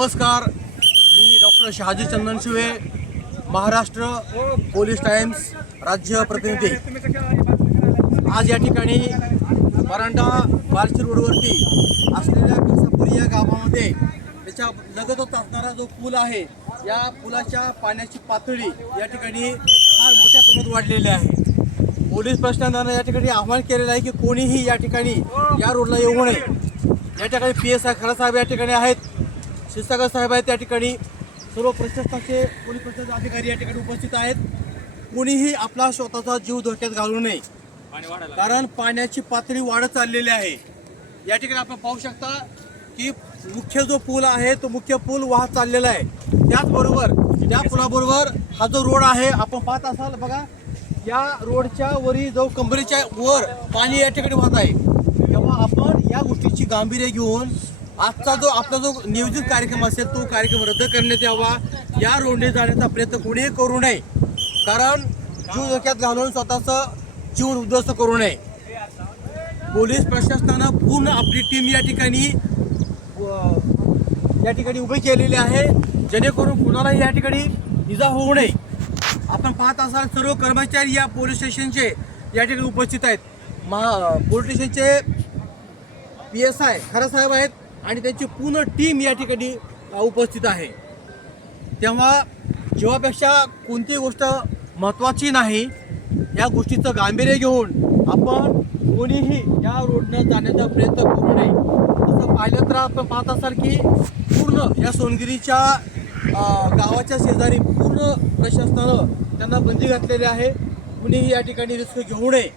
नमस्कार. मी डॉक्टर शहाजी चंदन शिवे Maharashtra police times राज्य प्रतिनिधी. आज या ठिकाणी परांडा बार्शी रोडवरती असलेल्या कसापुरी या गावामध्ये त्याच्या लगतच असणारा जो पूल आहे या पुलाच्या पाण्याची पातळी या ठिकाणी फार मोठ्या प्रमाणात वाढलेली आहे. पोलीस प्रशासनानं या ठिकाणी आवाहन केलेलं आहे की कोणीही या ठिकाणी या रोडला येऊ नये. या ठिकाणी पी एस आय खरासाहेब या ठिकाणी आहेत. शिरसागर साहेब आहेत त्या ठिकाणी. सर्व प्रशासनाचे पोलीस प्रशासनाचे अधिकारी या ठिकाणी उपस्थित आहेत. कोणीही आपला स्वतःचा जीव धोक्यात घालू नये. कारण पाण्याची पातळी वाढत चाललेली आहे. या ठिकाणी आपण पाहू शकता की मुख्य जो पूल आहे तो मुख्य पूल वाहत चाललेला आहे. त्याचबरोबर त्या पुलाबरोबर हा जो रोड आहे आपण पाहत असाल बघा या रोडच्या वरी जो कंबरीच्या वर पाणी या ठिकाणी वाहत आहे. तेव्हा आपण या गोष्टीची गांभीर्य घेऊन आजचा जो आपला जो नियोजित कार्यक्रम असेल तो कार्यक्रम रद्द करण्यात यावा. या रोडने जाण्याचा प्रयत्न कोणीही करू नये. कारण जीव धोक्यात घालून स्वतःचं जीवन उद्ध्वस्त करू नये. पोलीस प्रशासनानं पूर्ण आपली टीम या ठिकाणी या ठिकाणी उभी केलेली आहे. जेणेकरून कुणालाही या ठिकाणी इजा होऊ नये. आपण पाहत असाल सर्व कर्मचारी या पोलीस स्टेशनचे या ठिकाणी उपस्थित आहेत. महा पोलीस स्टेशनचे पी एस आय खरं साहेब आहेत. आणि त्यांची पूर्ण टीम या ठिकाणी उपस्थित आहे. तेव्हा जीवापेक्षा कोणतीही गोष्ट महत्त्वाची नाही या गोष्टीचं गांभीर्य घेऊन आपण कोणीही या रोडनं जाण्याचा प्रयत्न करू नये असं पाहिलं तर आपण पाहत असाल की पूर्ण या सोनगिरीच्या गावाच्या शेजारी पूर्ण प्रशासनानं त्यांना बंदी घातलेली आहे. कुणीही या ठिकाणी रिस्क घेऊ नये.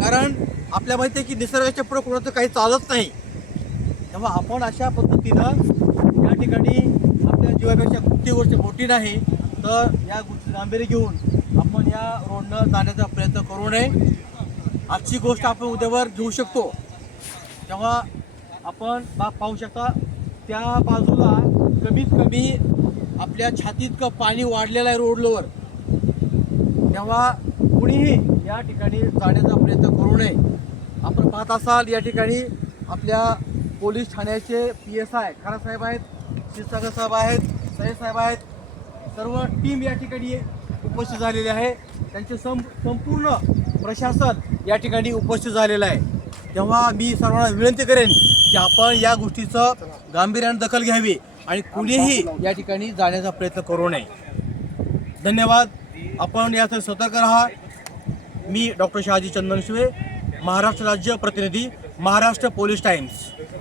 कारण आपल्या माहिती आहे की निसर्गाच्या पुढे कोणाचं काही चालत नाही. तेव्हा आपण अशा पद्धतीनं या ठिकाणी आपल्या जीवापेक्षा कुठली गोष्ट मोठी नाही तर या गोष्टी गांभीर्य घेऊन आपण या रोडनं जाण्याचा प्रयत्न करू नये. आजची गोष्ट आपण उद्यावर घेऊ शकतो. तेव्हा आपण बाग पाहू शकता त्या बाजूला कमीत कमी आपल्या छातीतकं पाणी वाढलेलं आहे रोडवर. तेव्हा कुणीही या ठिकाणी जाण्याचा प्रयत्न करू नये. आपण पाहत असाल या ठिकाणी आपल्या पोलीस ठाण्याचे पी एस आय खरासाहेब आहेत क्षीरसागर साहेब आहेत सय्यद साहेब आहेत सर्व टीम या ठिकाणी उपस्थित झालेली आहे. त्यांचे सं संपूर्ण प्रशासन या ठिकाणी उपस्थित झालेलं आहे. तेव्हा मी सर्वांना विनंती करेन की आपण या गोष्टीचं गांभीर्याने दखल घ्यावी आणि कुणीही या ठिकाणी जाण्याचा प्रयत्न करू नये. धन्यवाद. आपण यासाठी सतर्क राहा. मी डॉक्टर शहाजी चंदन शिवे महाराष्ट्र राज्य प्रतिनिधी महाराष्ट्र पोलीस टाइम्स.